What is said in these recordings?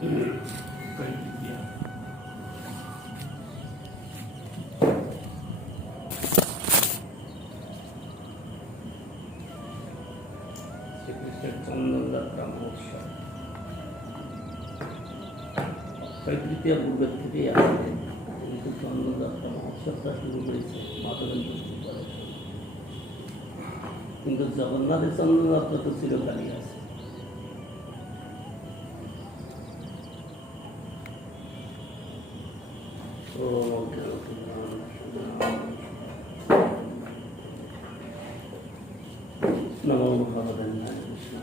শ্রীকৃষ্ণের চন্দনযাত্রা মহোৎসব তৃতীয় পূর্বের থেকেই আসছে, কিন্তু চন্দনযাত্রা মহোৎসবটা শুরু হয়েছে মাধবেন্দ্র পুরস্কারের, কিন্তু জগন্নাথের চন্দনযাত্রা তো চিরকালই আছে। নমো ভগবান কৃষ্ণ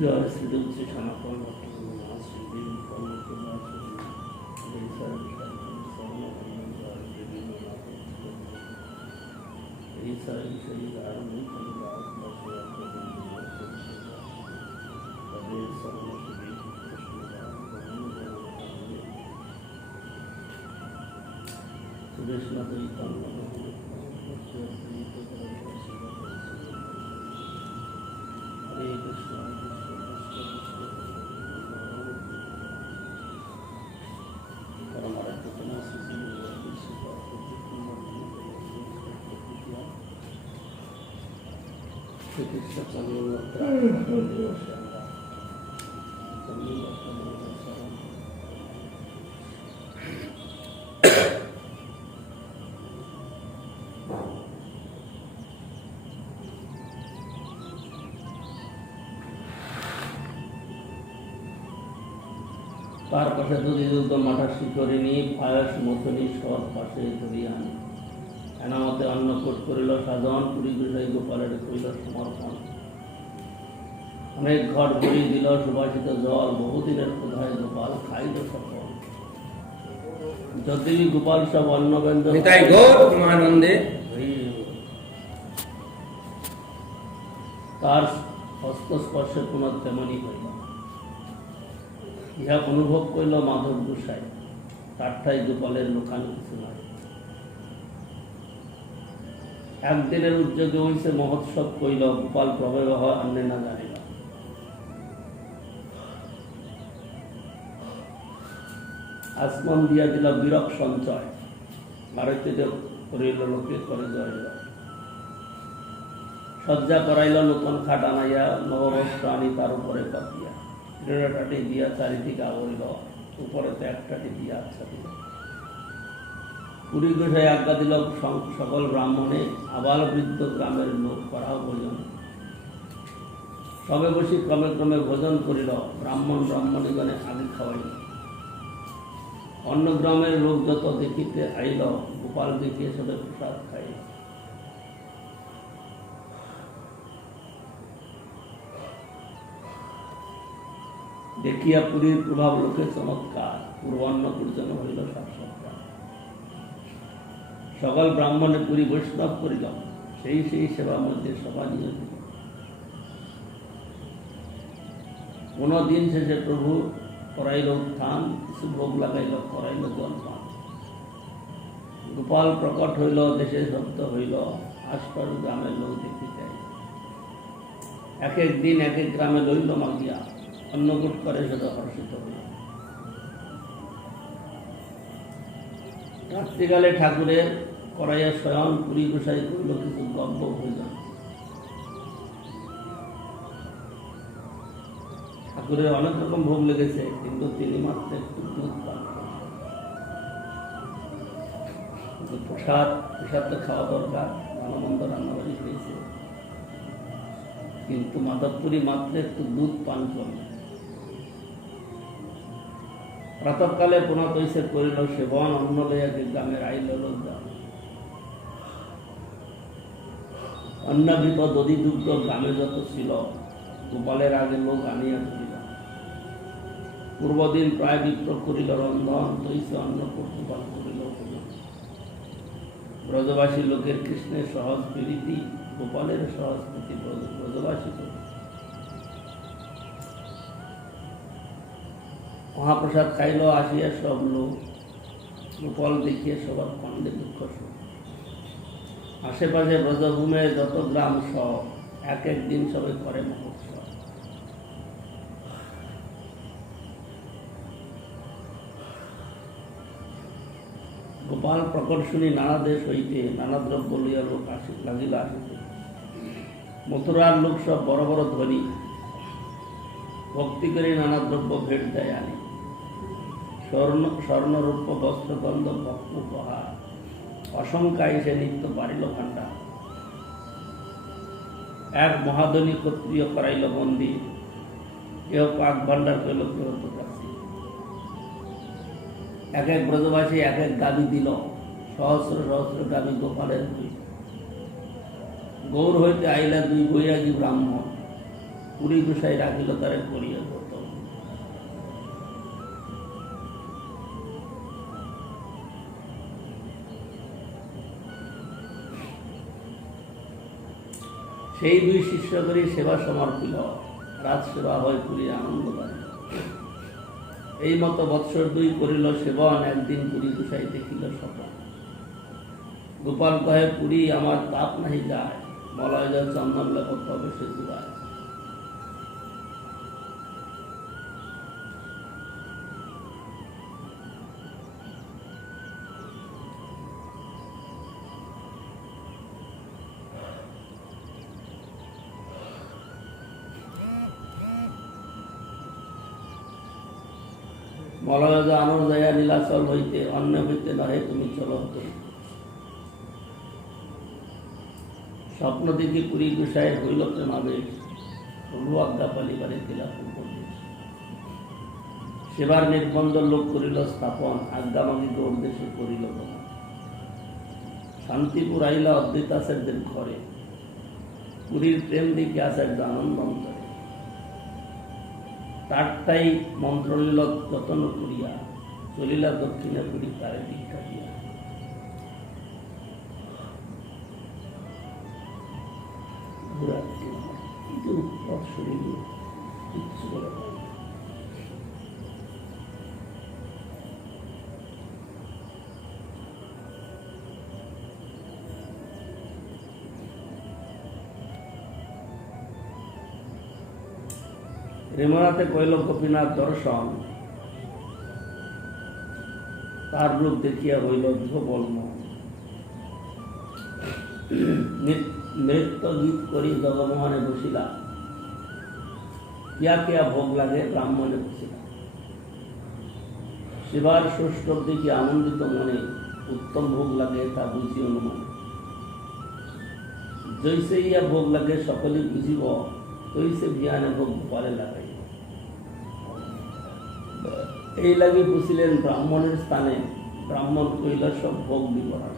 জয় শ্রীদেব শ্রী সনাতন তার পাশে দুধি দুধ মাঠা শিখরিণী পায়স মথনি সৎ পাশে ধরিয়া আনি এনামতে অন্নকূট করিল সাধন, পুরী বিষয় গোপালের করিল সমর্পণ। অনেক ঘর ভরি দিল সুবাসিত জল, বহুদিনের কোথায় গোপাল খাইল সকল। যদি গোপাল সব অন্ন ব্যঞ্জন তার হস্তস্পর্শে পুনঃ তেমনই হইল। ইহা অনুভব করিল মাধব গোসাই, তারটাই গোপালের লোকানো কিছু নয়। একদিনের উদ্যোগে হইছে মহোৎসব কইল, গোপাল প্রবাহ আন্নে না জানিল। আসমান দিয়া দিল বিরক সঞ্চয়, ভারতীয় করিল লোকে করে জয়। সজ্জা করাইল নতুন খাট আনাইয়া, নববস্ত্র আনি তার উপরে পাতিয়া। টাটি দিয়া চারিদিকে আবরিল, উপরে তো একটাটি দিয়া আচ্ছা দিল। পুরী গোসাই আজ্ঞা দিল সকল ব্রাহ্মণে, আবাল বৃদ্ধ গ্রামের লোক করাও ভোজন। সবে বসি ক্রমে ক্রমে ভোজন করিল, ব্রাহ্মণীগণে আগে খাওয়াইল। অন্য গ্রামের লোক যত দেখিতে আইল, গোপাল দেখিয়ে সবে প্রসাদ খাইল। দেখিয়া পুরীর প্রভাব লোকে চমৎকার, পূর্বান্নপুর যেন হইল সাক্ষাৎকার। সকল ব্রাহ্মণে পুরী বৈষ্ণব করিল, সেই সেবার মধ্যে সভা নিয়োজিত। কোন দিন শেষে প্রভু করাইল উত্থান, কিছু ভোগ লাগাইল, করাইল জলপান। গোপাল প্রকট হইল, দেশে শব্দ হইল, আশপাশ গ্রামের লোক দেখিতে। এক এক দিন এক এক গ্রামে লইল মাগিয়া, অন্নকূট করে সেটা হর্ষিত হইল। রাত্রিকালে ঠাকুরের করাইয়া স্বয়ং পুরী গোসাই করিল কিছু গব্য ভোজন। ঠাকুরের অনেক রকম ভোগ লেগেছে, কিন্তু তিনি মাত্র একটু দুধ পান। প্রসাদ তো খাওয়া দরকার, ভালো মন্দ রান্নাবাড়ি হয়েছে, কিন্তু মাধবপুরী মাত্র একটু দুধ পান করলেন। প্রাতকালে পুনঃ তৈসে করিল সেবন, অন্ন লইয়া গ্রামের আইল লোকজন। অন্নভৃত দধি দুগ্ধ গ্রামে যত ছিল, গোপালের আগে লোক আনিয়া ধরিল। পূর্বদিন প্রায় বিপ্র করিল রন্ধন, তৈছে অন্ন গোপাল করিল ভোজন। ব্রজবাসী লোকের কৃষ্ণের সহজ প্রীতি, গোপালের সহজ প্রীতি ব্রজবাসী লোক। মহাপ্রসাদ খাইল আসিয়া সব লোক, গোপাল দেখিয়ে সবার খণ্ডে দুঃখ শোক। আশেপাশে ব্রজভূমে যত গ্রাম সব, এক এক দিন সবে করে মহোৎসব। গোপাল প্রকট শুনি নানা দেশ হইতে, নানা দ্রব্য লইয়া লোক লাগিল আসিতে। মথুরার লোক সব বড় বড় ধনী, ভক্তি করে নানা দ্রব্য ভেট দেয় আনি। স্বর্ণরূপ বস্ত্র গন্ধ ভক্ত উপহার, অসংখ্যায় সে নিত্য পারিল ভাণ্ডার। এক মহাধনী ক্ষত্রিয় করাইল বন্দী, কেহ পাক ভাণ্ডার পেল, কেহ তো কাছে। এক এক ব্রজবাসী এক এক গাবি দিল, সহস্র সহস্র গাবি গোপালের হইল। গৌর হইতে আইলা দুই বৈরাগী ব্রাহ্মণ, পুরী গোসাই রাখিল তারে করিয়া গৌতম। সেই দুই শিষ্য করি সেবা সমর্পিল, রাজ সেবা হয় পুরী আনন্দ বাড়িল। এই মতো বৎসর দুই করিল সেবন, একদিন পুরী গোসাই দেখিল স্বপন। গোপাল কহে পুরী আমার তাপ নাহি যায়, মলয় জল চন্দন লেপ তবে সে জুড়ায়। মলয় আনর দয়া নীলাচল হইতে, অন্য হইতে নহে তুমি চলো। স্বপ্ন দেখি পুরী গোসাইয়ের হইল প্রেমাবেশ, প্রভু আজ্ঞা পালিবারে দিলা উপদেশ। সেবার নির্বন্ধ লোক করিল স্থাপন, আজ্ঞা মাগি গৌর দেশে করিল গমন। শান্তিপুর আইলা অদ্বৈতাচার্যের ঘরে, পুরীর প্রেম দেখে আচার্য আনন্দ অন্তরে। তারটাই মন্ত্র নিল যতন করিয়া, চলিলা দক্ষিণে পুরী তারে দীক্ষা দিয়া। রেমনাথে কইল গোপীনাথ দর্শন, তার রূপ দেখিয়া হইল ধ্রুবর্ণ। নৃত্য গীত করি জগমোহনে বসিলা, কিয়া কিয়া ভোগ লাগে ব্রাহ্মণে বসিলা। শিবার ষষ্ঠ দিকে আনন্দিত মনে, উত্তম ভোগ লাগে তা বুঝি অনুমানে। জৈসে ইয়া ভোগ লাগে সকলেই বুঝিব, তৈসে বিয়ানে ভোগ গোপালে লাগাইব। এই লাগি বুঝিলেন ব্রাহ্মণের স্থানে, ব্রাহ্মণ কইল সব ভোগ বিবরণ।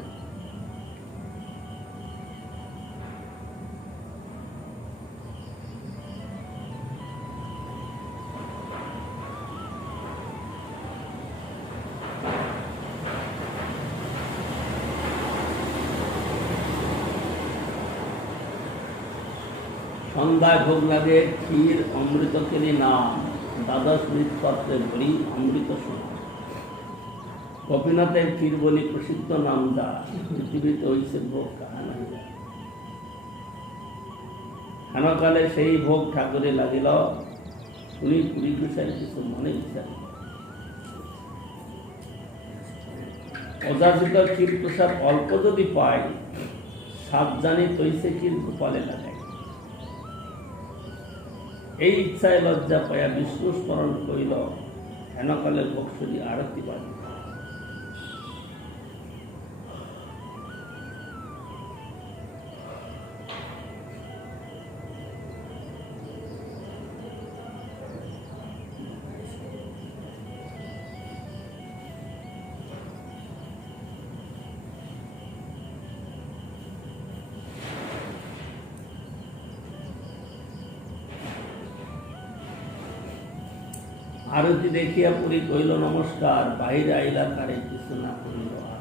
সন্ধ্যায় ভোগ লাগে ক্ষীর অমৃত কেলি নাম, দ্বাদশ মৃৎপাত্রে ভরি অমৃত সোনা। গোপীনাথের ক্ষীর বলি প্রসিদ্ধ নাম যা, পৃথিবীতে হইছে ভোগ কাহা নাই। হেনকালে সেই ভোগ ঠাকুরে লাগিল, শুনি পুরী গোসাই কিছু মনে ইচ্ছা। অযাচিত ক্ষীর প্রসাদ অল্প যদি পায়, সাত জানি তৈছে ক্ষীর গোপালে লাগায়। এই ইচ্ছায় লজ্জা পাইয়া বিষ্ণু স্মরণ করিল, হেনকালে ভোগসুরি আরতি বাড়ি। আরতি দেখিয়া পুরী কইল নমস্কার, বাহিরে আইলা কারে কিছু না করিল আর।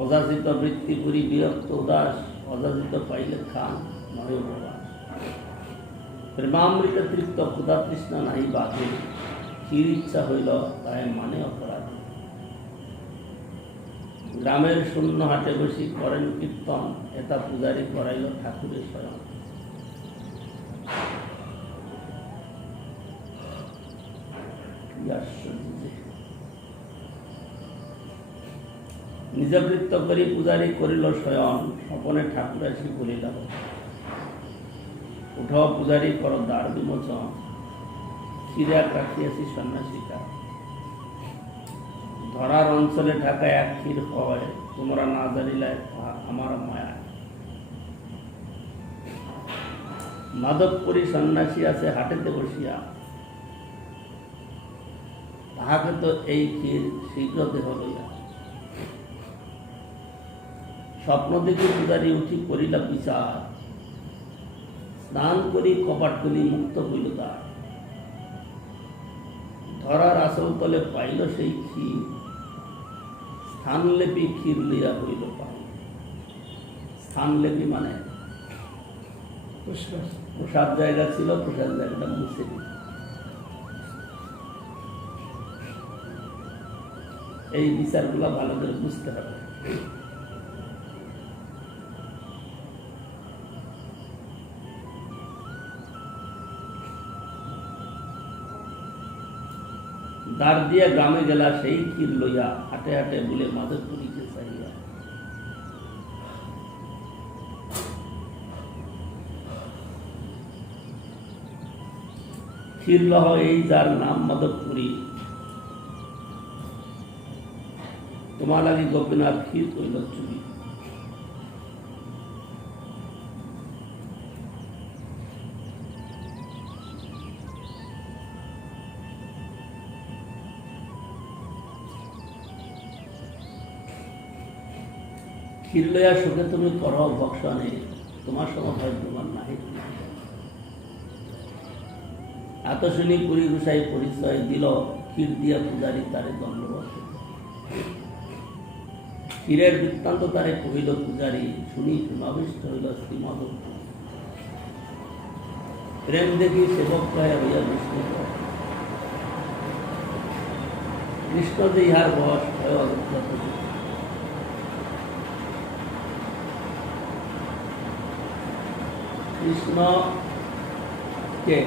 অযাচিত বৃত্তি পুরী বিরক্ত উদাস, অযাচিত পাইলে খান নয় প্রবাস। প্রেমামৃত তৃপ্ত ক্ষুধা তৃষ্ণা নাই বাধে, ক্ষীর ইচ্ছা হইল তাই মানে অপরাধ। গ্রামের শূন্য হাটে বসি করেন কীর্তন, এটা পূজারি করাইল ঠাকুরের স্বয়ং। নিজ বৃত্ত করি পূজারি করিল স্বয়ং, স্বপনে ঠাকুর আসি বলিল উঠ পূজারি কর দ্বার বিমোচন, ক্ষীরে রাখিয়াছি সন্ন্যাসিকা। ধরার অঞ্চলে ঢাকায় এক ক্ষীর হয়, তোমরা না জানিলে আমার মায়া। মাধবপুরী সন্ন্যাসী আছে হাটেতে বসিয়া, তাহাকে তো এই ক্ষীর শীঘ্র দেহ লইয়া। স্বপ্ন দেখি পূজারি উঠি করিলা বিচার, স্নান করি কপাট খুলি মুক্ত হইল তার। ধরার আসল তলে পাইল সেই ক্ষীর, স্থানলেপি ক্ষীর লইয়া হইল পান। স্থানলেপি মানে প্রসাদ জায়গা ছিল, প্রসাদ জায়গাটা মুছে দিল। এই বিচারগুলো ভালো করে বুঝতে হবে। দ্বার দিয়া গ্রামে গেলা সেই ক্ষীর লইয়া, হাটে হাটে বলে মাধবপুরীকে চাইয়া। ক্ষীর লহ এই যার নাম মাধবপুরী, তোমার লাগে গোপীনাথ ক্ষীর কইল চুরি। ক্ষীর লইয়া সুখে তুমি কর ভক্ষণে, তোমার সময় তোমার নাহি। এত শুনি পুরী গোসাই পরিচয় দিল, ক্ষীর দিয়া পূজারি তারে দণ্ডবত। ক্ষীরের বৃত্তান্ত তারে কহিল পূজারি, শুনি প্রেমাবিষ্ট হইল শ্রীমদ। প্রেম দেখি সেবক কহে হইয়া বিষ্ণু। কৃষ্ণ যে ইহার বস হয় অজ্ঞাত। কৃষ্ণ কে?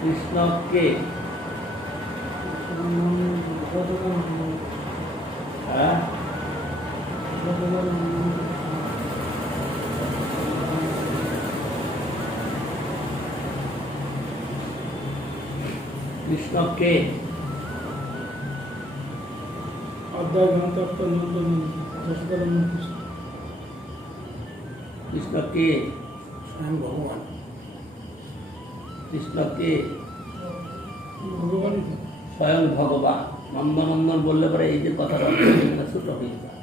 কৃষ্ণ কে? হ্যাঁ, কৃষ্ণ কে? কৃষ্ণ কে? স্বয়ং ভগবান। কৃষ্ণ কে? স্বয়ং ভগবান। নন্দনন্দন বললে পরে এই যে কথাটা ছোট হয়ে যায়।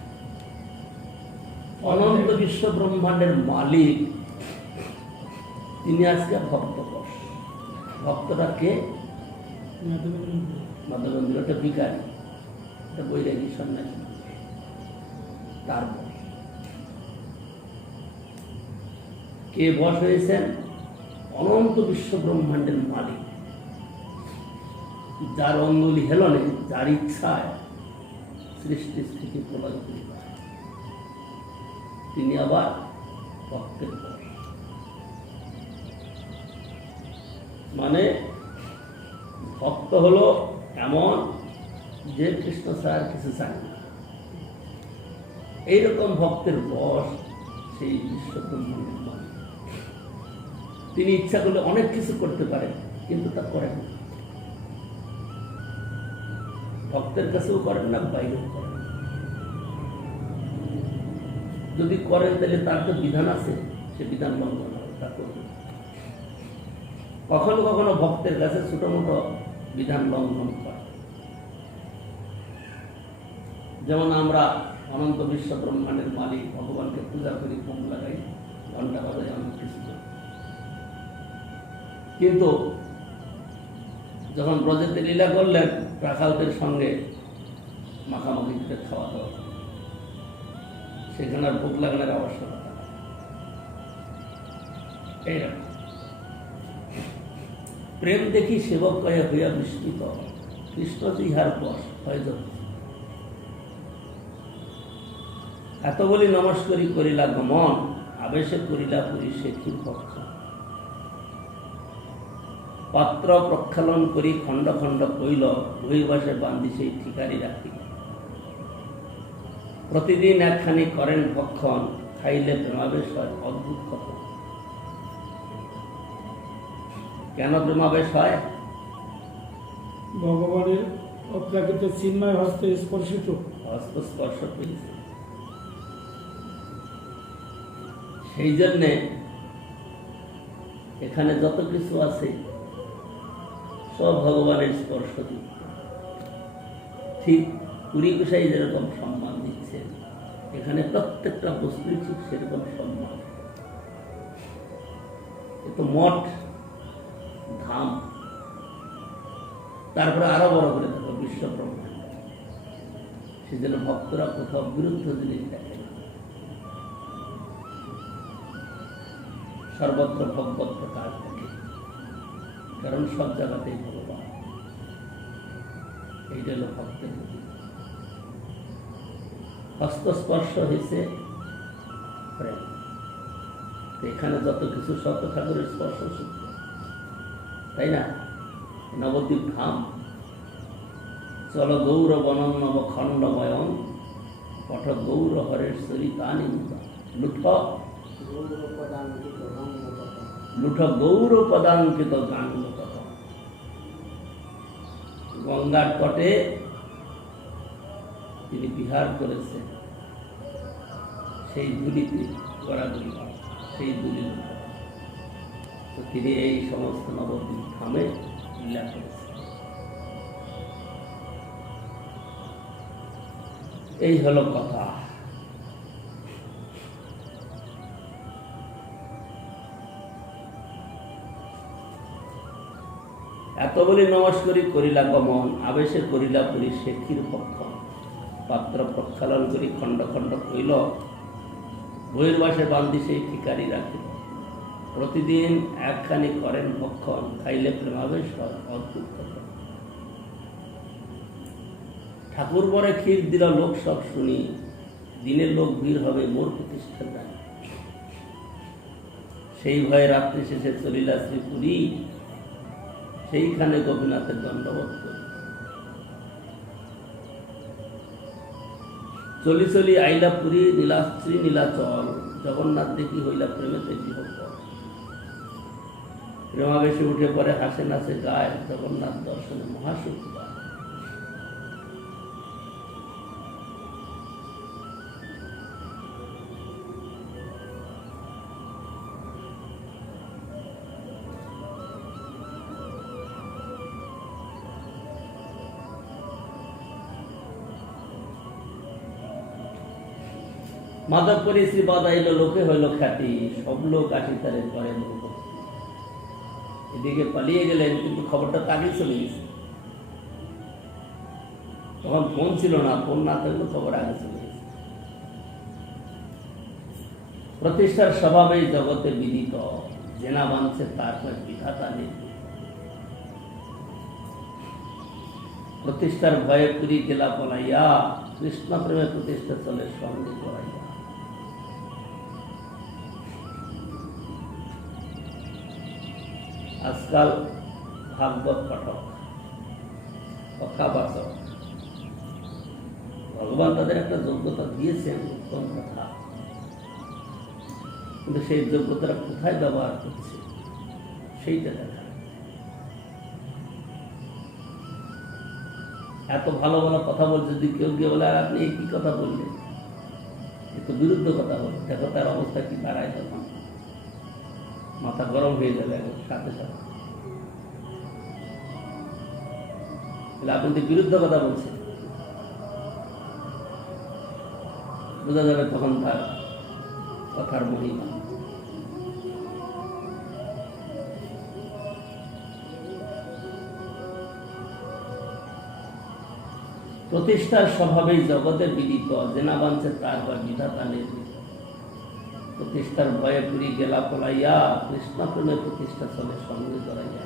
অনন্ত বিশ্ব ব্রহ্মাণ্ডের মালিক তিনি আজকে ভক্তকোষ। ভক্তটা কে? মাধবেন্দ্র। একটা ভিখারি, একটা বৈরাগী সন্ন্যাসী। তারপর কে বশ হয়েছেন? অনন্ত বিশ্ব ব্রহ্মাণ্ডের মালিক, যার অঙ্গুলি হেলনে, যার ইচ্ছায় সৃষ্টি স্থিতি প্রলয় করি, তিনি আবার ভক্তের বশ। মানে ভক্ত হলো এমন যে কৃষ্ণ ছাড়া কিছু চায় না। এইরকম ভক্তের বশ সেই বিশ্ব ব্রহ্মাণ্ডের মালিক। তিনি ইচ্ছা করলে অনেক কিছু করতে পারেন, কিন্তু তা করেন না। ভক্তের কাছেও করেন না, বাইরেও করেন না। যদি করেন তাহলে তার তো বিধান আছে, সে বিধান লঙ্ঘন হবে, তা করবে। কখনো কখনো ভক্তের কাছে ছোট মোটো বিধান লঙ্ঘন করে। যেমন আমরা অনন্ত বিশ্ব ব্রহ্মাণ্ডের মালিক ভগবানকে পূজা করি, ভোগ লাগাই, ঘন্টা বাজে অনেক কিছু করি। কিন্তু যখন ব্রজেতে লীলা করলেন রাখালদের সঙ্গে মাখামাখি করে খাওয়া দাওয়া, সেখানে আর ভোগ লাগানোর আবশ্যকতা নেই। এইরকম প্রেম দেখি সেবক কয়ে হইয়া বিস্মিত, কৃষ্ণ ইহার বশ হয় যত। এত বলি নমস্করি করিলা গমন, আবেশে করিলা পুরী সেতুর পক্ষ। পাত্র প্রক্ষালন করি খণ্ড খণ্ড কইল, বহির্বাসে বান্ধি সেই ঠিকারি রাখি। প্রতিদিন একখানি করেন ভক্ষণ, খাইলে প্রেমাবেশ হয় অদ্ভুত কথা। কেন প্রেমাবেশ হয়? ভগবানের অপ্রাকৃত চিন্ময় হস্তে স্পর্শিত হস্তস্পর্শ করেছে, সেই জন্যে এখানে যত কিছু আছে সব ভগবানের স্পর্শ দিচ্ছে। ঠিক পুরী গোসাই যেরকম সম্মান দিচ্ছে, এখানে প্রত্যেকটা বস্তুই ঠিক সেরকম সম্মান। এ তো মঠ, ধাম, তারপরে আরো বড় করে দেখো বিশ্ব ব্রহ্মাণ্ড। সেজন্য ভক্তরা কোথাও বিরুদ্ধ জিনিস দেখে না। সর্বত্র ভগবত প্রকাশ দেখে, কারণ সব জায়গাতেই ভগবান। এইটা হলো ভক্তের গতি। হস্তস্পর্শ হয়েছে প্রেম। এখানে যত কিছু সত্য ঠাকুরের স্পর্শ সূত্র, তাই না? নবদ্বীপ ধাম, চল গৌর বনম নব খণ্ডময়ম, পঠ গৌর হরের সরিতানিন্দা, লুঠ গৌর পদাঙ্কিত গাঙ্গ কথা। গঙ্গার তটে তিনি বিহার করেছেন, সেই ধুলিতে গড়াগড়ি, সেই ধুলি তো তিনি এই সমস্ত নবদ্বীপ ধামে লীলা করেছেন। এই হলো কথা। এত বলি নমস্করি করিলা গমন, আবেশে করিলা পুরী সেক্ষির পক্ষ। পাত্র প্রক্ষালন করি খণ্ড খণ্ড কইল, বহির্বাসে বান্ধি সেই ঠিকারি রাখিল। প্রতিদিন একখানি করেন ভক্ষণ, খাইলে প্রেমাবেশ হয় অদ্ভুত কথা। ঠাকুর বরে ক্ষীর দিল লোক সব শুনি, দিনের লোক ভিড় হবে মোর প্রতিষ্ঠা যায়। সেই ভয়ে রাত্রি শেষে চলিলা শ্রীপুরী, সেইখানে গোপীনাথের দণ্ডবোধ করি। চলি চলি আইলা পুরী, নীলাশ্রী নীলাচল, জগন্নাথ দেখি হইলা প্রেমেতে বিহ্বল। প্রেমাবেশে উঠে পরে হাসে নাচে গায়, জগন্নাথ দর্শনে মহাসুখ পায়। মাধবপুরী শ্রীপাদ আইল, লোকে হইল খ্যাতি, সব লোক আসি তারে করে। এদিকে পালিয়ে গেলেন, কিন্তু খবরটা তাকেই চলে গেছে। তখন ফোন ছিল না, ফোন না থাকলে খবর আগে চলে গেছে। প্রতিষ্ঠার স্বভাবেই জগতে বিদিত, জেনা বাঁধছে তারপর বিধাতা নেই। প্রতিষ্ঠার ভয়ে পুরী গেলা পলাইয়া, কৃষ্ণ প্রেমে প্রতিষ্ঠা চলে সঙ্গে করাইয়া। আজকাল ভাগবত পাঠক, কথাবাচক, ভগবান তাদের একটা যোগ্যতা দিয়েছেন, উত্তম কথা, কিন্তু সেই যোগ্যতাটা কোথায় ব্যবহার করছে সেইটা দেখা। এত ভালো ভালো কথা বলছে, যদি কেউ গিয়ে বলে আর আপনি এই কি কথা বললেন, এ তো বিরুদ্ধ কথা বলছে, দেখো তার অবস্থা কি দাঁড়ায়, তখন মাথা গরম হয়ে যাবে সাথে সাথে। আপনি তো বিরুদ্ধ কথা বলছেন, বোঝা যাবে তখন তার কথার মহিমা। প্রতিষ্ঠার স্বভাবেই জগতে বিদিত, জেনা বাঞ্ছে তার বা বিধাতা নির্মিত। প্রতিষ্ঠার ভয়ে পুরী গেলা পলাইয়া, কৃষ্ণ প্রেমে প্রতিষ্ঠা চলে সঙ্গে জড়াইয়া।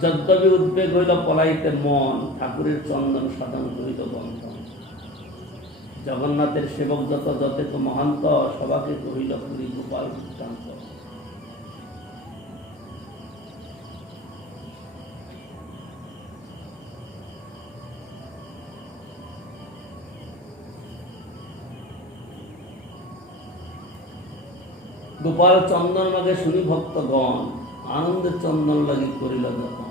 যদ্যপি উদ্বেগ হইল পলাইতে মন, ঠাকুরের চন্দন সাধন হইল বন্ধন। জগন্নাথের সেবক যত যতে তো মহান্ত, সবাকে কহিল পুরী গোপাল বৃত্তান্ত। গোপাল চন্দন মাগে শুনি ভক্তগণ, আনন্দের চন্দন লাগি করিল যখন।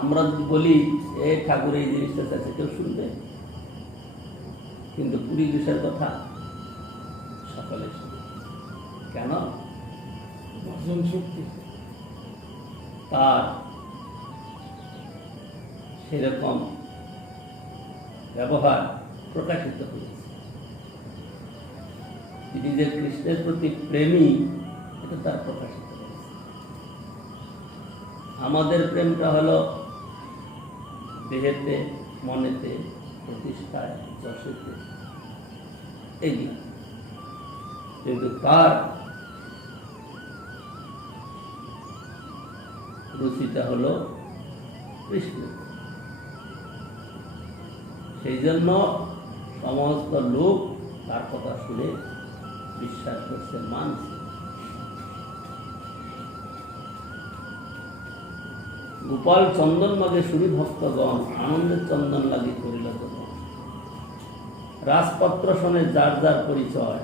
আমরা যদি বলি এ ঠাকুর এই জিনিসটা চাইছে, কেউ শুনবে? কিন্তু পুরী বিষয়ের কথা সকলে শুনবে। কেন? ভজন শক্তি। তার সেরকম ব্যবহার প্রকাশিত হয়েছে। তিনি যে কৃষ্ণের প্রতি প্রেমী, এটা তার প্রকাশিত হয়েছে। আমাদের প্রেমটা হলো দেহেতে, মনেতে, প্রতিষ্ঠায়, যশেতে, এগুলো। কিন্তু তার রুচিটা হলো কৃষ্ণ। সেই জন্য সমস্ত লোক তার কথা শুনে বিশ্বাস করছে, মানছে। গোপাল চন্দন মাগে শুনি ভক্তগণ, আনন্দের চন্দন লাগি করিল যখন। রাজপত্র শোনে যার যার পরিচয়,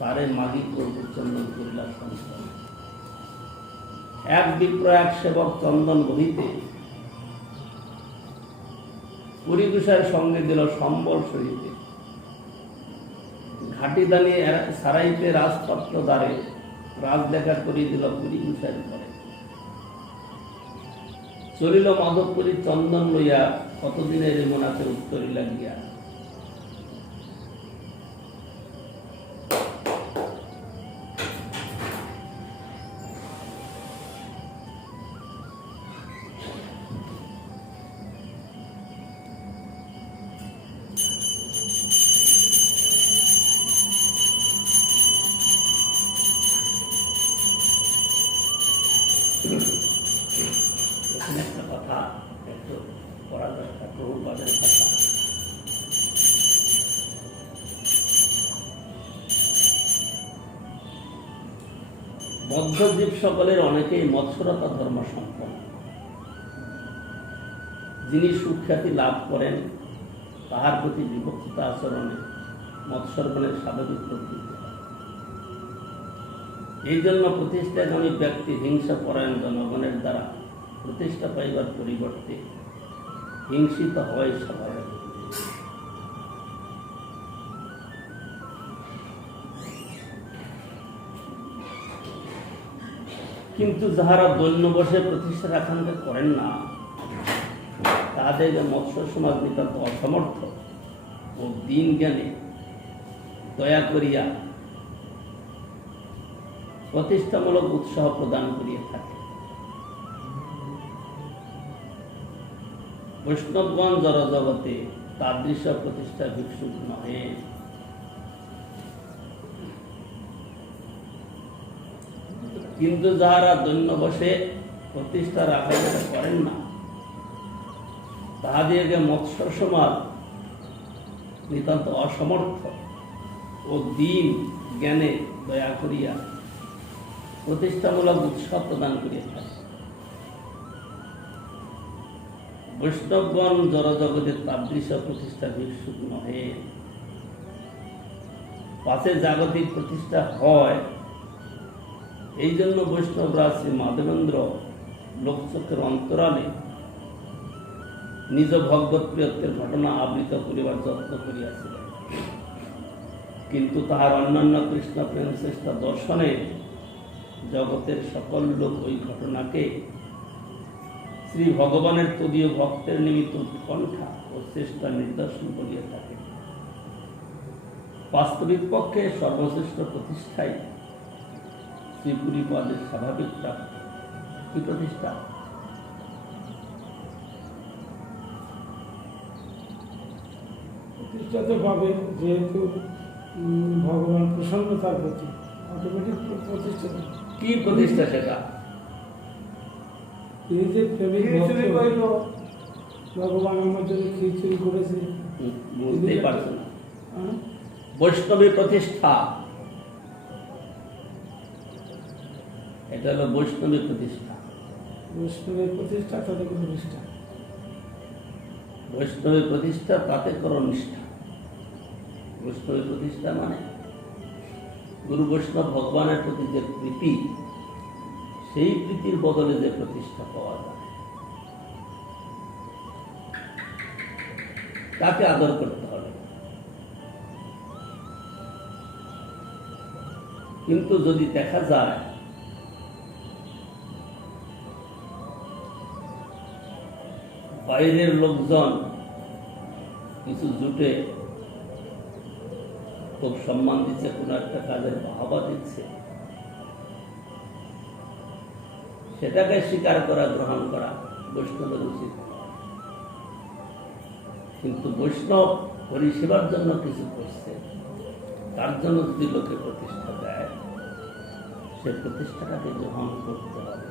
তারে মাগি প্রভু চন্দন করিলা সঞ্চয়। এক বিপ্র এক সেবক চন্দন বহিতে, পরিবেশের সঙ্গে দিল সম্বল সহিতে। ঘাটি দানিয়ে সারাইতে রাজপত্র দ্বারে, রাজ দেখা করিয়ে দিল পরিবেশের পরে। চলিল মাধবপুরী চন্দন লইয়া, কতদিনের মনাতে উত্তরি লাগিয়া। এখানে একটা কথা একটু পড়া দরকার, প্রভুপাদের কথা। মধ্যজীব সকলের অনেকেই মৎস্যরতা ধর্ম সম্পন্ন। যিনি সুখ্যাতি লাভ করেন, তাহার প্রতি বিভক্তিতা আচরণে মৎস্যর্পণের স্বাভাবিক প্রবৃত্তি হয়। এই জন্য প্রতিষ্ঠাগামী ব্যক্তি হিংসা পরায়ণ জনগণের দ্বারা প্রতিষ্ঠা পাইবার পরিবর্তে হিংসিত হয় স্বাভাবিক। কিন্তু যাহারা দৈন্য বসে প্রতিষ্ঠার আকাঙ্ক্ষা করেন না, তাদের মৎস্য সমাজ নিতান্ত অসমর্থ ও দিন জ্ঞানে দয়া করিয়া প্রতিষ্ঠামূলক উৎসাহ প্রদান করিয়া থাকে। বৈষ্ণবগণ জড় জগতে তাদৃশ প্রতিষ্ঠা ভিক্ষুক নহে। কিন্তু যাহারা দৈন্য বসে প্রতিষ্ঠার আকাঙ্ক্ষা করেন না, তাহাদিগকে মৎস্য সমাজ নিতান্ত অসমর্থ ও দিন জ্ঞানে দয়া করিয়া প্রতিষ্ঠামূলক উৎসাহ প্রদান করিয়া থাকে। বৈষ্ণবগণ জড় জগতে তাদৃশ প্রতিষ্ঠা ভিক্ষুক নহে। পাশে জাগতিক প্রতিষ্ঠা হয়, এই জন্য বৈষ্ণবরা শ্রী মাধবেন্দ্র লোকচক্ষের অন্তরালে নিজ ভগবত প্রিয়ত্বের ঘটনা আবৃত করিবার যত্ন করিয়াছিলেন। কিন্তু তাহার অন্যান্য কৃষ্ণ প্রেম চেষ্টা দর্শনে জগতের সকল লোক ওই ঘটনাকে শ্রী ভগবানের তদীয় ভক্তের নিমিত্ত উৎকণ্ঠা ও চেষ্টা নিদর্শন করিয়া থাকে। বাস্তবিক পক্ষে সর্বশ্রেষ্ঠ প্রতিষ্ঠাই শ্রীপুরীপদের স্বাভাবিক প্রাপ্তি। কি প্রতিষ্ঠা? প্রতিষ্ঠাতে পাবে যেহেতু ভগবান প্রসন্ন তার প্রতি অটোমেটিক প্রতিষ্ঠা দেবে। কি প্রতিষ্ঠা সেটা? এই যে প্রেমিক ভক্ত, ভগবান আমার জন্য খিচুড়ি করেছে, বুঝতেই পারছো না। হ্যাঁ? বৈষ্ণবী প্রতিষ্ঠা, এটা হলো বৈষ্ণবী প্রতিষ্ঠা। বৈষ্ণবের প্রতিষ্ঠা তাদের প্রতিষ্ঠা। বৈষ্ণবী প্রতিষ্ঠা তাতে করো নিষ্ঠা। বৈষ্ণবী প্রতিষ্ঠা মানে গুরু বৈষ্ণব ভগবানের প্রতি যে প্রীতি, সেই প্রীতির বদলে যে প্রতিষ্ঠা পাওয়া যায় তাকে আদর করতে হবে। কিন্তু যদি দেখা যায় বাইরের লোকজন কিছু জুটে খুব সম্মান দিচ্ছে, কোনো একটা কাজের বাহবা দিচ্ছে, সেটাকে স্বীকার করা, গ্রহণ করা বৈষ্ণবের উচিত। কিন্তু বৈষ্ণব পরিষেবার জন্য কিছু করছে, তার জন্য যদি লোকে প্রতিষ্ঠা দেয়, সে প্রতিষ্ঠাটাকে গ্রহণ করতে হবে।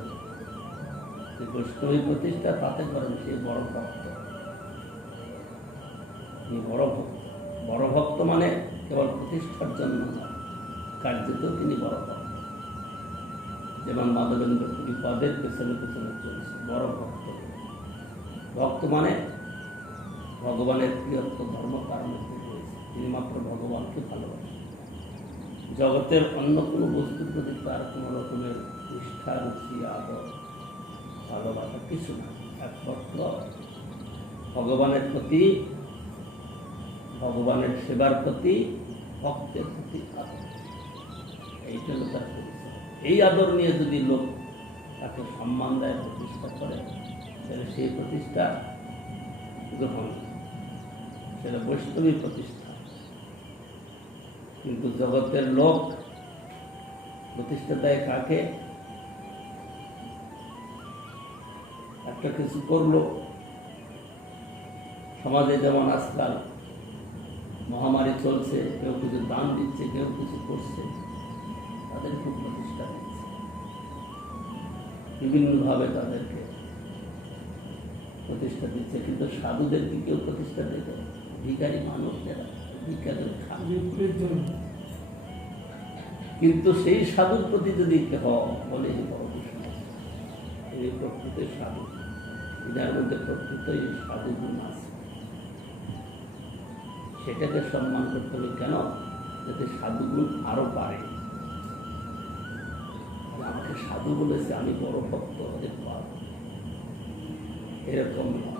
বৈষ্ণবী প্রতিষ্ঠা তাতে করেন সে বড় ভক্ত। বড় ভক্ত, বড় ভক্ত মানে কেবল প্রতিষ্ঠার জন্য নয়, কার্যতেও তিনি বড় ভক্ত। যেমন মাধবেন্দ্র পুরী পদের পেছনে পেছনে চলছে, বড় ভক্ত। ভক্ত মানে ভগবানের প্রিয়ত্ব ধর্ম তার মধ্যে রয়েছে, তিনি মাত্র ভগবানকে ভালোবাসেন। জগতের অন্য কোনো বস্তুর প্রতি তার কোনো রকমের নিষ্ঠা, রুচি, আদর, ভালোবাসা কিছু না। একমাত্র ভগবানের প্রতি, ভগবানের সেবার প্রতি, ভক্তের প্রতি আদর, এইটা হলো তার পরিচয়। এই আদর নিয়ে যদি লোক তাকে সম্মান দেয়, প্রতিষ্ঠা করে, তাহলে সেই প্রতিষ্ঠা গ্রহণ, সেটা বৈষ্ণবী প্রতিষ্ঠা। কিন্তু জগতের লোক প্রতিষ্ঠা দেয় কাকে? একটা কিছু করলো, সমাজে যেমন আজকাল মহামারী চলছে, কেউ কিছু দান দিচ্ছে, কেউ কিছু করছে, তাদের খুব প্রতিষ্ঠা দিচ্ছে, বিভিন্নভাবে তাদেরকে প্রতিষ্ঠা দিচ্ছে। কিন্তু সাধুদেরকে কেউ প্রতিষ্ঠা দেবে? ভিখারি মানুষ যারা ভিক্ষাদের খান, কিন্তু সেই সাধুর প্রতি যদি কেহ বলে যে বড় কৃষ্ণ, এই প্রকৃত সাধু, এদের মধ্যে প্রকৃতই সাধু গুণ আছে, সেটাকে সম্মান করতে হবে। কেন? যাতে সাধুগুণ আরো পারে। আমাকে সাধু বলেছে, আমি বড় ভক্ত হতে পারব, এরকম নয়।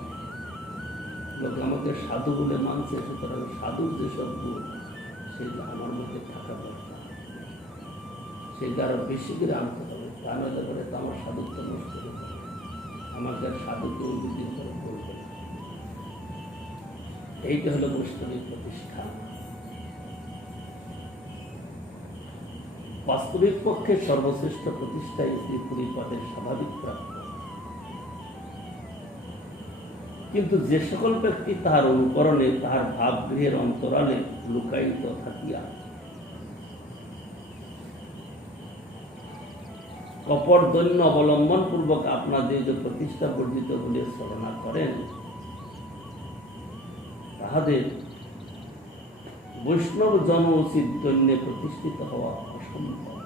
লোক আমাকে সাধু বলে মানছে, সুতরাং সাধুর যেসব গুণ, সেটা আমার মধ্যে থাকা দরকার, সেটা আরো বেশি করে আনতে হবে। তা নইলে পরে তো আমার সাধুত্ব নষ্ট হয়ে যাবে, আমাকে আর সাধুকে উন্নতির করে বলবে না। এইটা হলো বৈষ্ণবী প্রতিষ্ঠা। বাস্তবিক পক্ষে সর্বশ্রেষ্ঠ প্রতিষ্ঠায় শ্রী পুরীপদের স্বাভাবিক প্রাপ্য। কিন্তু যে সকল ব্যক্তি তাহার অনুকরণে, তাহার ভাবগৃহের অন্তরালে লুকায়িত থাকিয়া কপট দৈন্য অবলম্বন পূর্বক আপনাদের যে প্রতিষ্ঠা বর্জিত বলে ছলনা করেন, তাহাদের বৈষ্ণব জন উচিত দৈন্যে প্রতিষ্ঠিত হওয়া অসম্ভব।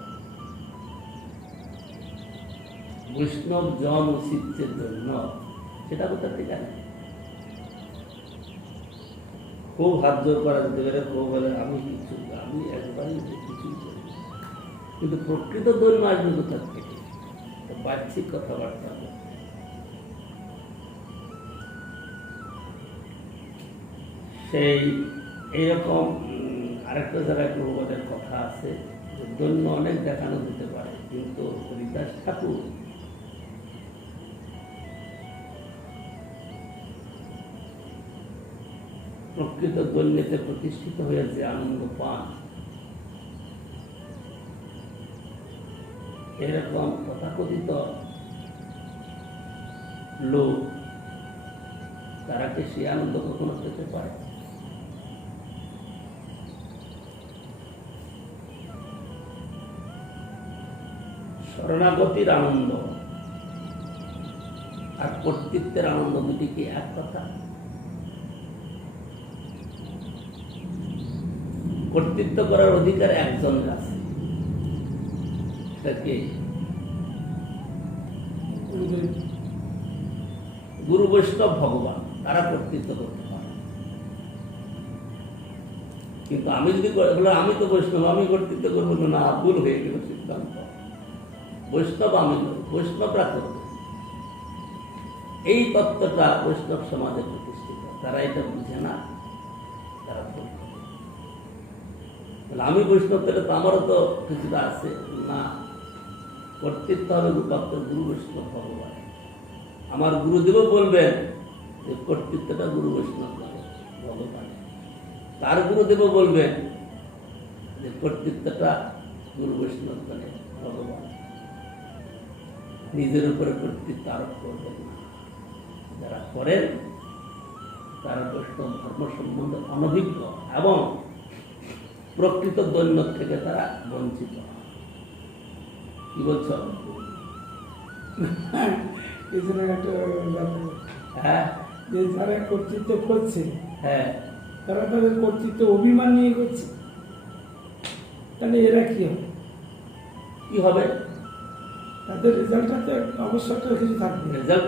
বৈষ্ণব জন উচিত যে দৈন্য, সেটা কোথা থেকে জানে? খুব হাত জোর করা যেতে পারে, খুব বলে আমি কিছু, আমি একবারই কিছুই করি, কিন্তু প্রকৃত দৈন্য আসবে কোথা থেকে? বাহ্যিক কথাবার্তা। সেই এইরকম আরেকটা জায়গায় প্রভুপাদের কথা আছে যে দৈন্য অনেক দেখানো যেতে পারে, কিন্তু হরিদাস ঠাকুর প্রকৃত দৈন্যতে প্রতিষ্ঠিত হয়ে যে আনন্দ পান, এরকম তথাকথিত লোক, তারা কি সেই আনন্দ কখনো পেতে পারে? শরণাগতির আনন্দ আর কর্তৃত্বের আনন্দ দুটি কি এক কথা? কর্তৃত্ব করার অধিকার একজনের আছে, সেটা কে? গুরু বৈষ্ণব ভগবান, তারা কর্তৃত্ব করতে পারে। কিন্তু আমি যদি বলে আমি তো বৈষ্ণব, আমি কর্তৃত্ব করবো না, ভুল হয়ে গেল সিদ্ধান্ত। বৈষ্ণব আমি নই, বৈষ্ণবরা করবে। এই তত্ত্বটা বৈষ্ণব সমাজে প্রতিষ্ঠিত, তারা এটা বুঝে না, তারা ভুল করে। আমি বৈষ্ণব তাহলে তো আমারও তো কিছুটা আছে না, কর্তৃত্ব হবে রূপাত্ম গুরু বৈষ্ণব ভগবান। আমার গুরুদেব বলবেন যে কর্তৃত্বটা গুরু বৈষ্ণব ভগবান, তার গুরুদেব বলবেন যে কর্তৃত্বটা গুরু বৈষ্ণব ভগবান। নিজের উপরে কর্তৃত্ব আরোপ করবেন না। যারা করেন তারা বৈষ্ণব ধর্ম সম্বন্ধে অনভিজ্ঞ এবং প্রকৃত দৈন্য থেকে তারা বঞ্চিত। কি বলছ? হ্যাঁ, যে যারা কর্তৃত্ব করছে, হ্যাঁ, তারা তাদের কর্তৃত্ব অভিমান নিয়ে করছে, তাহলে এরা কি হবে? কি হবে? তাদের রেজাল্টটাতে অবশ্য একটা কিছু থাকবে। রেজাল্ট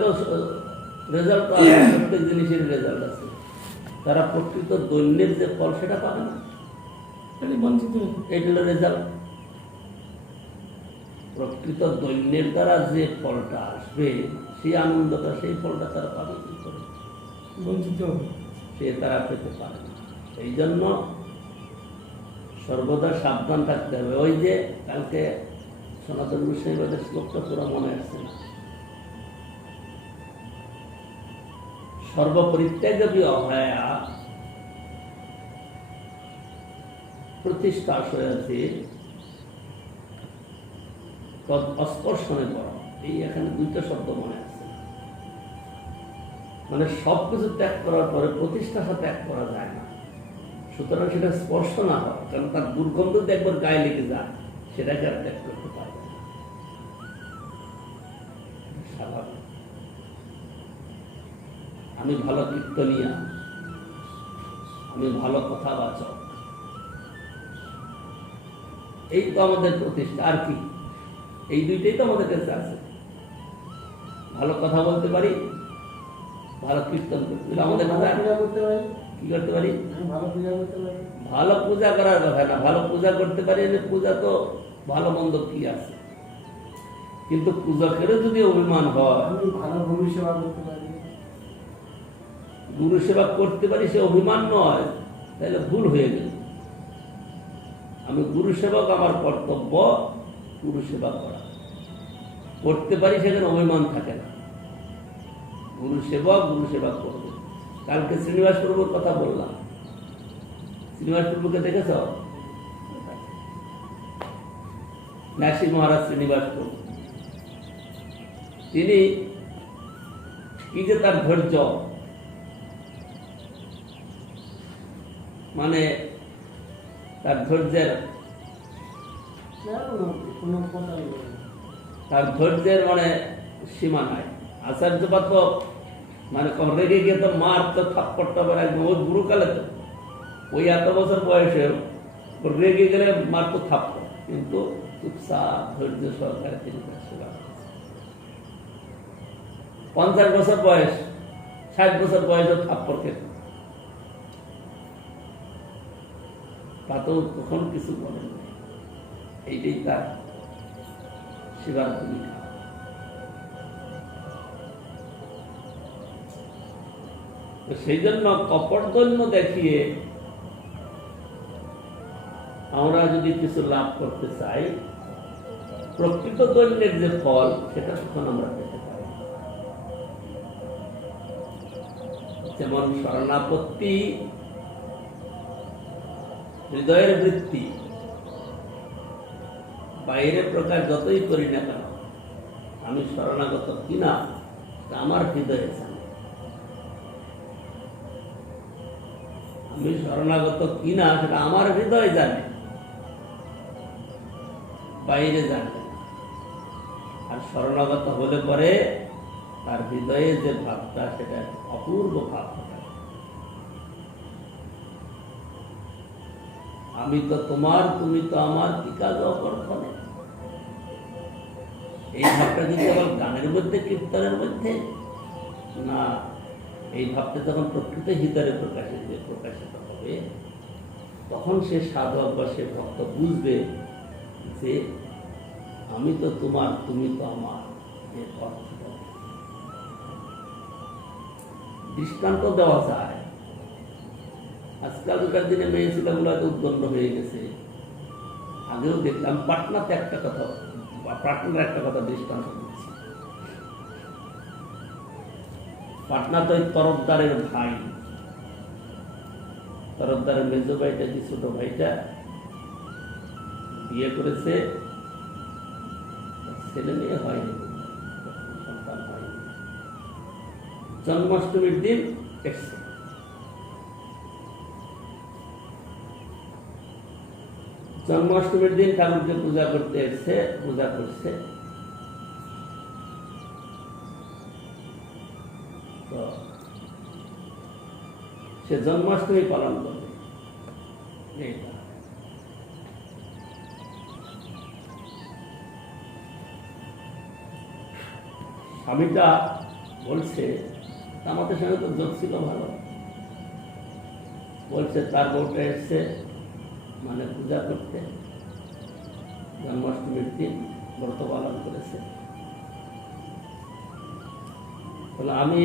প্রত্যেক জিনিসের রেজাল্ট আছে। তারা প্রকৃত দৈন্যের যে ফল সেটা পাবে না, তাহলে বঞ্চিত হবে। এটা হলো রেজাল্ট। প্রকৃত দৈন্যের দ্বারা যে ফলটা আসবে, সেই আনন্দটা, সেই ফলটা তারা পাবে কি করে? বঞ্চিত হবে, সে তারা পেতে পারে না। এই জন্য সর্বদা সাবধান থাকতে হবে। ওই যে কালকে সনাতন গোস্বামীবাদের শ্লোকটা পুরো মনে আসছে না, সর্বপরিত্যাগী অভয়া প্রতিষ্ঠা আশয়তে তদ অস্পর্শনে পড়া। এই এখানে দুইটা শব্দ মনে আছে। মানে সবকিছু ত্যাগ করার পরে প্রতিষ্ঠাটা ত্যাগ করা যায় না। সুতরাং সেটা স্পর্শ না হয়, কারণ তার দুর্গন্ধ যদি একবার গায়ে লেগে যায় সেটাকে আর ত্যাগ করতে পারবে না। স্বাভাবিক। আমি ভালো কীর্তনিয়া, আমি ভালো কথাবাচক, এই তো আমাদের প্রতিষ্ঠা। আর কি? এই দুইটাই তো আমাদের কাছে আছে। ভালো কথা বলতে পারি, ভালো কীর্তন করতে পারি, আমাদের কি করতে পারি? ভালো পূজা করার কথা না, ভালো পূজা করতে পারি। পূজা তো ভালো মন্দ কি আছে, কিন্তু পূজকেরও যদি অভিমান হয়, ভালো গুরু সেবা করতে পারি, গুরু সেবা করতে পারি, সে অভিমান নয়, তাহলে ভুল হয়ে গেল। আমি গুরু সেবক, আমার কর্তব্য গুরু সেবা করা, করতে পারি, সেখানে অভিমান থাকে না। গুরু সেবক গুরু সেবা করবে। কালকে শ্রীনিবাস প্রভুর কথা বললাম। শ্রীনিবাস প্রভুকে দেখেছ? নাসির মহারাজ শ্রীনিবাস প্রভু, তিনি কি যে তার ধৈর্য, মানে তার ধৈর্যের মানে সীমা নাই। আচার্যপাত তো মানে রেগে গিয়ে তো মার তো থাপ্পড়টা একদম, ওই গুরুকালে তো ওই এত বছর বয়সে রেগে গেলে মার তো থাপ্পড়, কিন্তু চুপচাপ ধৈর্য সহকারে তিনি তার সেবা করেছেন। 50 বছর বয়স, 60 বছর বয়সে থাপ্পড় খেত, তাতেও তখন কিছু বলেন। এইটাই তার সেবার ভূমিকা। সেই জন্য কপট দৈন্য দেখিয়ে আমরা যদি কিছু লাভ করতে চাই, প্রকৃত দৈন্যের যে ফল সেটা তখন আমরা পেতে পারি। যেমন শরণাপত্তি হৃদয়ের বৃত্তি, বাইরে প্রকাশ যতই করি না কেন, আমি শরণাগত কিনা আমার হৃদয়ে জানে। আমি শরণাগত কিনা সেটা আমার হৃদয় জানে, বাইরে জানে। আর শরণাগত হলে পরে তার হৃদয়ে যে ভাবটা সেটা অপূর্ব ভাব প্রকাশ করে। আমি তো তোমার, তুমি তো আমার, কি কাজ অকর্ষণে। এই ভাবটা কি কেবল গানের মধ্যে, কীর্তনের মধ্যে না, এই ভাবটা যখন প্রকৃত হৃদয়ে প্রকাশিত হবে, তখন সে সাধক বা সে ভক্ত বুঝবে যে আমি তো তোমার, তুমি তো আমার। এর অর্থ দৃষ্টান্ত দেওয়া যায়। আজকালকার দিনে মেয়ে ছেলেগুলো হয়তো উদ্দণ্ড হয়ে গেছে। আগেও দেখলাম পাটনাতে একটা কথা, পাটনার একটা কথা দৃষ্টান্ত দিচ্ছি। পাটনা তো তরফদারের ভাই, তরফদারের মেজ ভাইটা কি ছোট ভাইটা বিয়ে করেছে, ছেলে মেয়ে হয়নি, সন্তান হয়নি। জন্মাষ্টমীর দিন এসছে, জন্মাষ্টমীর দিন ঠাকুরকে পূজা করতে এসছে, পূজা করছে। তো সে জন্মাষ্টমী পালন করবে। স্বামীটা বলছে, আমাদের সঙ্গে তো যোগ ছিল ভালো, বলছে তার বউটা এসছে মানে পূজা করতে, জন্মাষ্টমীর দিন ব্রত পালন করেছে। বলে আমি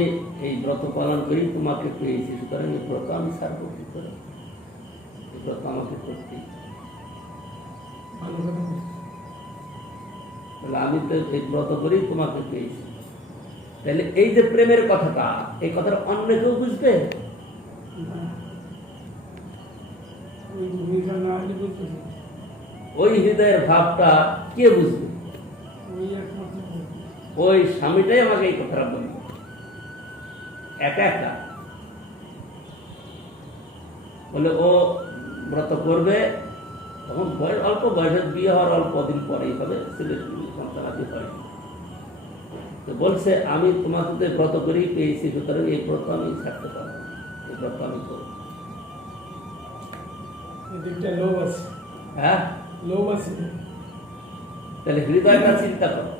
এই ব্রত পালন করি, তোমাকে পেয়েছি, সুতরাং এই ব্রত আমি ছাড়বো কি করে, এই ব্রত আমাকে করতেই। বলে আমি তো এই ব্রত করি, তোমাকে পেয়েছি। তাহলে এই যে প্রেমের কথাটা, এই কথাটা অন্য কেউ বুঝবে? ওই হৃদয়ের ভাবটা কে বুঝবে? ওই স্বামীটাই আমাকে এই কথাটা বলবে একা একা। বলে ও ব্রত করবে, তখন অল্প বয়সের বিয়ে হওয়ার অল্প দিন পরেই হবে, ছেলে সন্তানাদি হয়। তো বলছে আমি তোমাকে ব্রত করেই পেয়েছি, সুতরাং এই ব্রত আমি ছাড়তে পারবো, এই ব্রত আমি করবো। হ্যাঁ, তাহলে হৃদয়টা চিন্তা করো,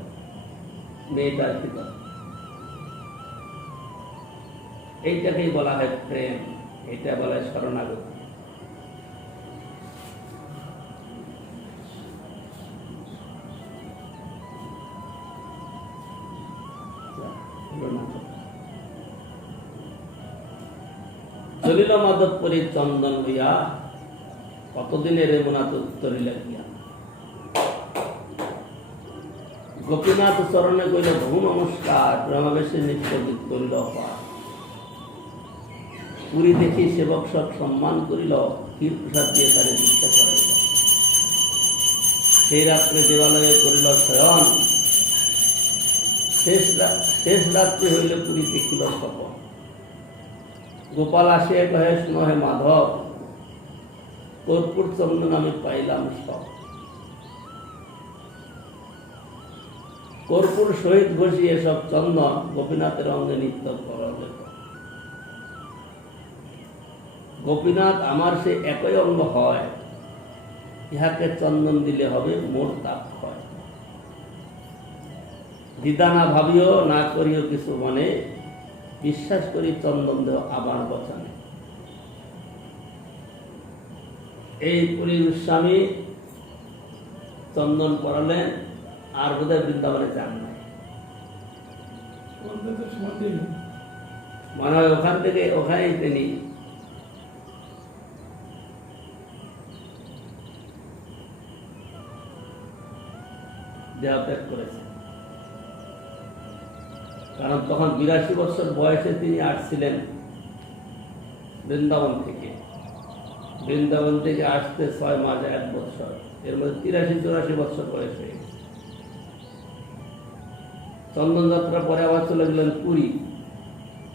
মেয়েটার হৃদয়, এইটাকেই বলা হয় প্রেম, এটা বলা হয় শরণাগতি। চলিল মাধবপুরী চন্দন হইয়া, কতদিনের এমনাথ উত্তরিল গিয়া। গোপীনাথ চরণে কইল বহু নমস্কার, প্রেমাবেশে নিত্য গীত করিল অপার। পুরী দেখি সেবক সব সম্মান করিল, ক্ষীর প্রসাদ দিয়ে তারে দীক্ষা করাইল। সেই রাত্রে দেবালয়ে করিল শয়ন, শেষ রাত্রি হইলে পুরী দেখিল স্বপন। গোপাল আসিয়া কহে শুনো হে মাধব, কর্পূর চন্দন আমি পাইলাম সব। কর্পূর সহিত ঘষিয়ে সব চন্দন, গোপীনাথের অঙ্গে নিত্য করলে। গোপীনাথ আমার সে একই অঙ্গ হয়, ইহাকে চন্দন দিলে হবে মোর তাপ হয়। দ্বিধা না ভাবিও, না করিও কিছু মনে, বিশ্বাস করি চন্দন দেও আবার বচনে। এই পুরী গোস্বামী চন্দন পরালেন, আর বোধহয় বৃন্দাবনে যান নাই, মানে ওখান থেকে ওখানেই তিনি দেহত্যাগ করেছেন। কারণ তখন 82 বছর বয়সে তিনি আসছিলেন বৃন্দাবন থেকে। বৃন্দাবন থেকে আসতে 6 মাস 1 বছর, এর মধ্যে 83-84 বছর বয়স হয়ে গেছে। চন্দন যাত্রা পরে আবার চলে গেলেন পুরী,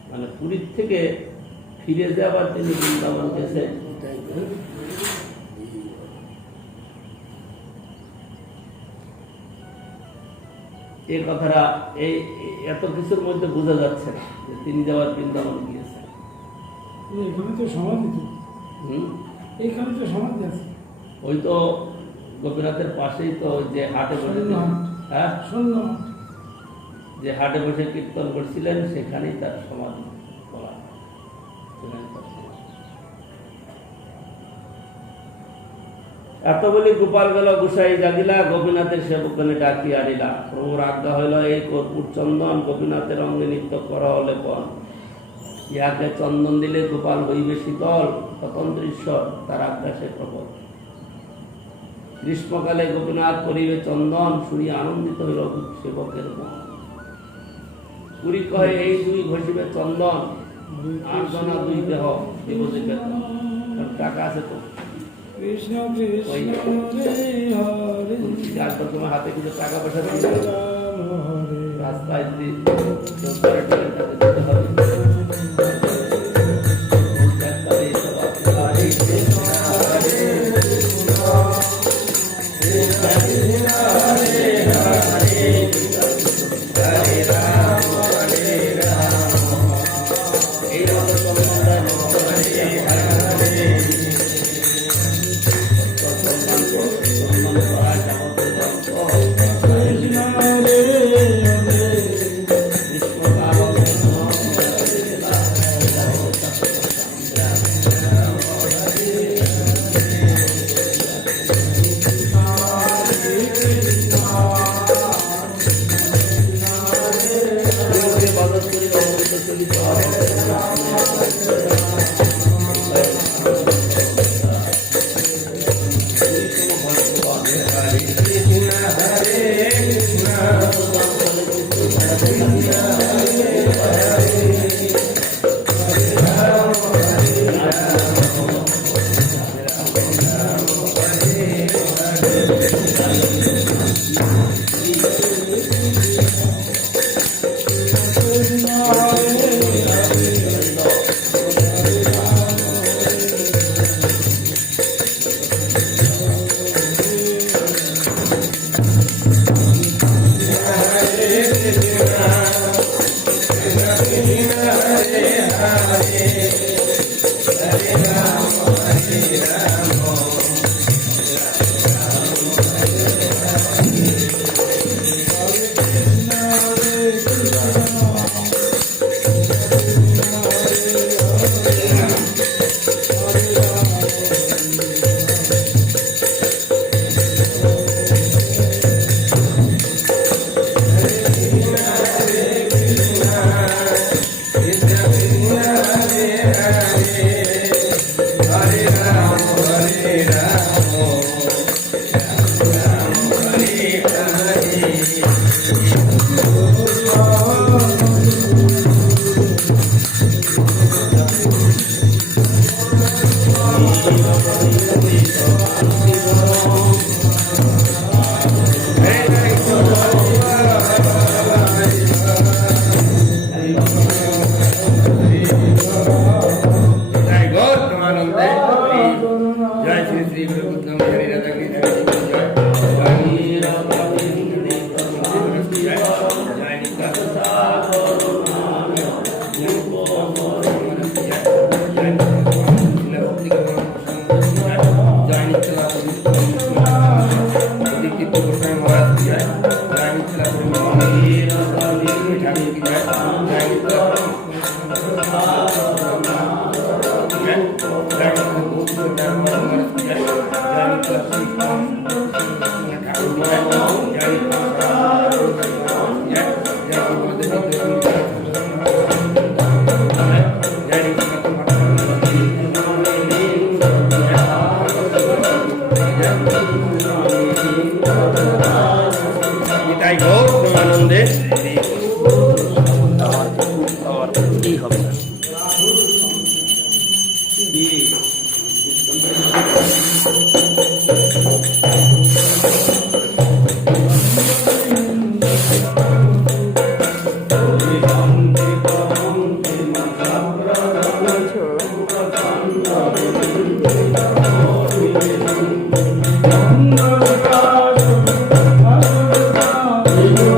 মানে পুরীর থেকে ফিরে যে আবার তিনি বৃন্দাবন গেছে। এই কথাটা এই এত কিছুর মধ্যে বোঝা যাচ্ছে না যে তিনি যাওয়ার বৃন্দাবন গিয়েছেন। এখানে তো সমাধি তো, এইখানে তো সমাধি আছে। ওই তো গোপীনাথের পাশেই তো যে হাটে বসে, হ্যাঁ শূন্য যে হাটে বসে কীর্তন করছিলেন সেখানেই তার সমাধি করা হয়। সেখানে তার সমাধি। এত বলি গোপাল গেল গুসাই জাগিলা, গোপীনাথের সেবকনে ডাকি আনিলা। প্রভুর আজ্ঞা হইল এই কর্পূর চন্দন, গোপীনাথের অঙ্গে নিত্য করা লেপন। ইহাকে চন্দন দিলে গোপাল হইবে শীতল, স্বতন্ত্রীশ্বর তার আজ্ঞা সে প্রবল। গ্রীষ্মকালে গোপীনাথ করিবে চন্দন, শুনিয়া আনন্দিত হইল সেবকের মন। পুরী কহে এই দুই ঘষিবে চন্দন, আর জনা দুই দেহ বিপদে বেতন। টাকা আছে তো, কৃষ্ণ কৃষ্ণ হরে হরে আসবার সময় হাতে কিছু টাকা পয়সা দিতে হবে। রাম হরে রাস্তায় যদি কেউ করে টরে তাকে দিতে হবে। রাস্তায় এসব আছে। হরে কৃষ্ণ হরে কৃষ্ণ কৃষ্ণ হরে হরে হরে রাম হরে রাম। এই মতো সম্বন্ধে মুক্ত হয়ে হরে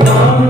Ram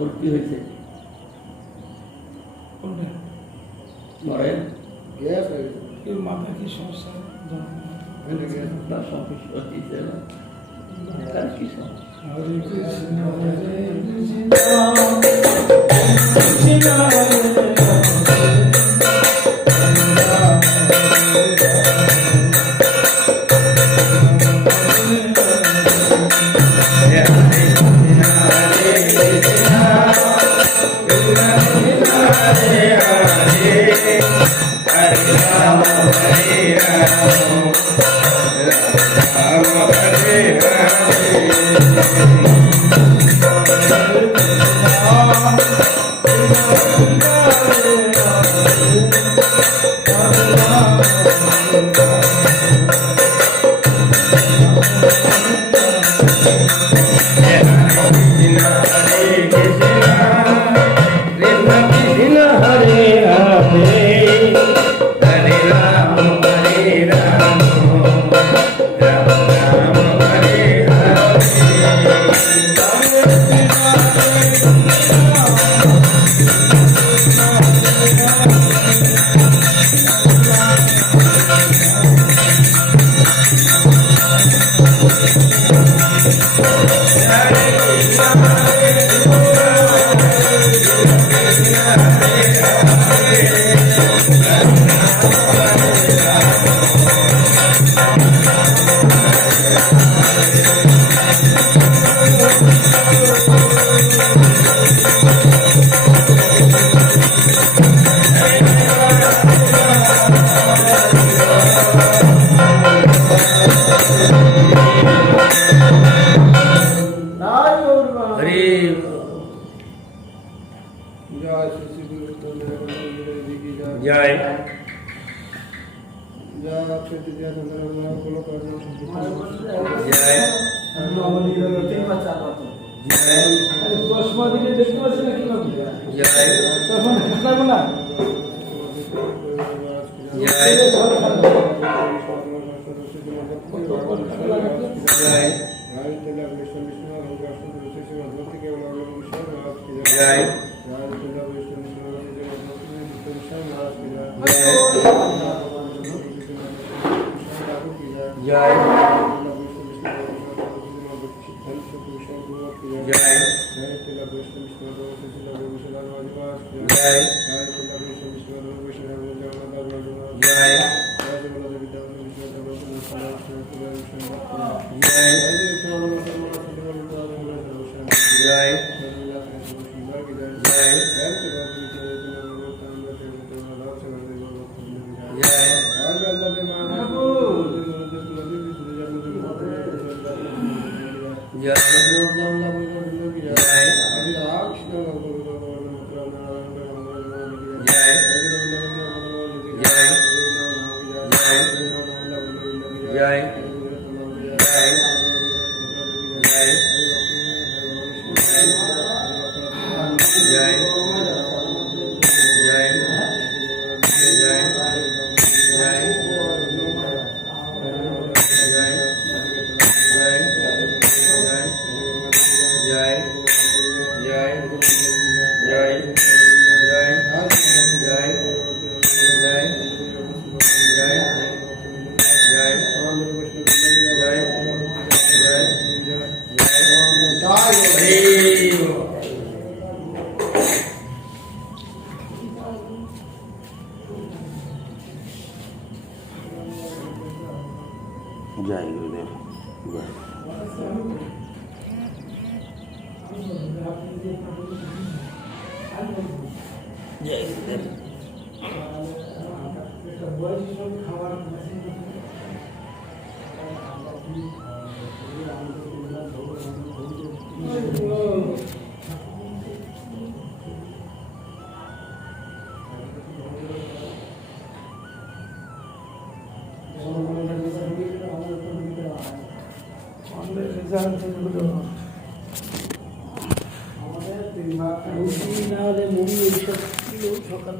ওর কি হয়েছে নরেন গ্যাস হয়ে গেছে। এর মাথা কি সমস্যা হয়ে গেছে। তার সমস্যা হচ্ছে না তার কি সমস্যা হরে কৃষ্ণ হরে কৃষ্ণ Hare जय श्री श्री गुरु जी की जय जय जय अक्षय तृतीया चंद्रमा बोलो करना जय চশমা দিকে দেখতে পাচ্ছি না কিভাবে जय চশমা দেখাবো না जय जय जय जय गुरुदेव जय মুভি না হলে মুভি এইসব সকাল